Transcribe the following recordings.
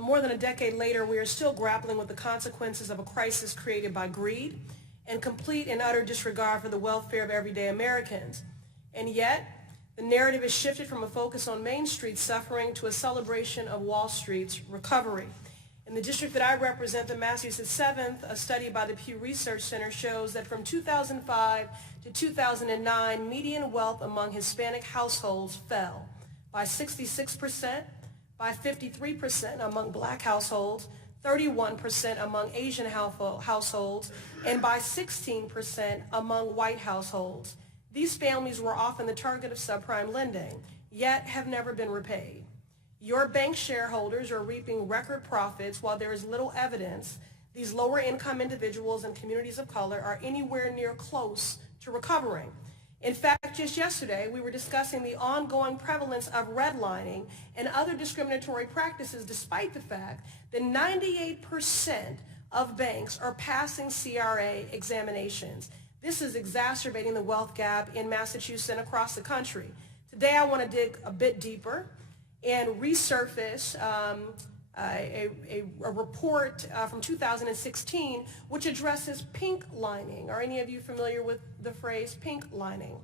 More than a decade later, we are still grappling with the consequences of a crisis created by greed and complete and utter disregard for the welfare of everyday Americans. And yet, the narrative has shifted from a focus on Main Street's suffering to a celebration of Wall Street's recovery. In the district that I represent, the Massachusetts 7th, a study by the Pew Research Center shows that from 2005 to 2009, median wealth among Hispanic households fell by 66%, by 53% among black households, 31% among Asian households, and by 16% among white households. These families were often the target of subprime lending, yet have never been repaid. Your bank shareholders are reaping record profits while there is little evidence these lower income individuals and communities of color are anywhere near close to recovering. In fact, just yesterday, we were discussing the ongoing prevalence of redlining and other discriminatory practices, despite the fact that 98% of banks are passing CRA examinations. This is exacerbating the wealth gap in Massachusetts and across the country. Today, I want to dig a bit deeper and resurface a report from 2016 which addresses pinklining. Are any of you familiar with the phrase pinklining?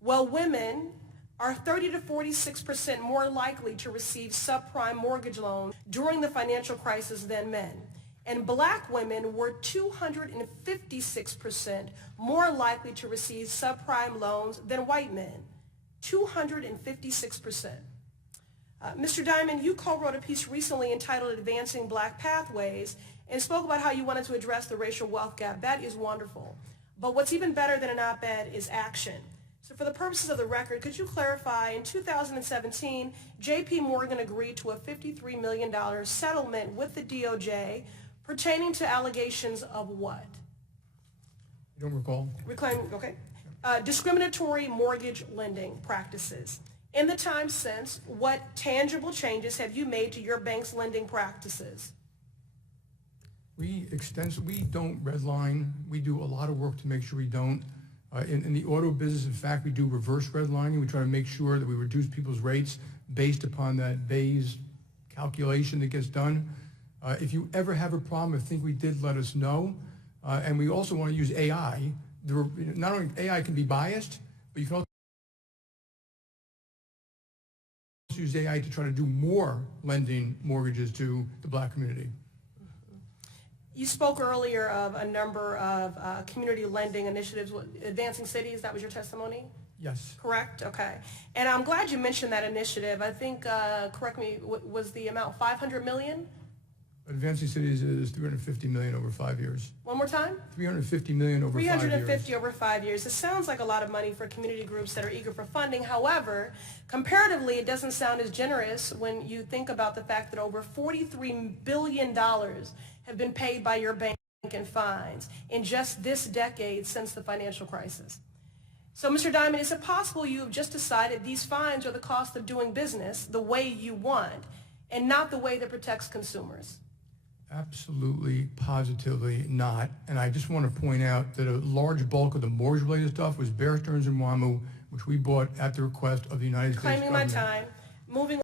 Well, women are 30 to 46% more likely to receive subprime mortgage loans during the financial crisis than men. And black women were 256% more likely to receive subprime loans than white men. 256%. Mr. Dimon, you co-wrote a piece recently entitled Advancing Black Pathways and spoke about how you wanted to address the racial wealth gap. That is wonderful. But what's even better than an op-ed is action. So for the purposes of the record, could you clarify, in 2017, J.P. Morgan agreed to a $53 million settlement with the DOJ pertaining to allegations of what? I don't recall. Okay. Discriminatory mortgage lending practices. In the time since, what tangible changes have you made to your bank's lending practices? We don't redline. We do a lot of work to make sure we don't. In the auto business, in fact, we do reverse redlining. We try to make sure that we reduce people's rates based upon that Bayes calculation that gets done. If you ever have a problem or think we did, let us know. And we also want to use AI. Not only AI can be biased, but you can also use AI to try to do more lending mortgages to the black community. You spoke earlier of a number of community lending initiatives, Advancing Cities, that was your testimony? Yes. Correct? Okay. And I'm glad you mentioned that initiative. I think, correct me, was the amount $500 million? Advancing Cities is $350 million over 5 years. One more time? $350 million over 5 years. 350 over 5 years. It sounds like a lot of money for community groups that are eager for funding. However, comparatively, it doesn't sound as generous when you think about the fact that over $43 billion have been paid by your bank in fines in just this decade since the financial crisis. So, Mr. Dimon, is it possible you have just decided these fines are the cost of doing business the way you want and not the way that protects consumers? Absolutely, positively not. And I just want to point out that a large bulk of the mortgage-related stuff was Bear Stearns and WAMU, which we bought at the request of the United States government. Claiming my time. Moving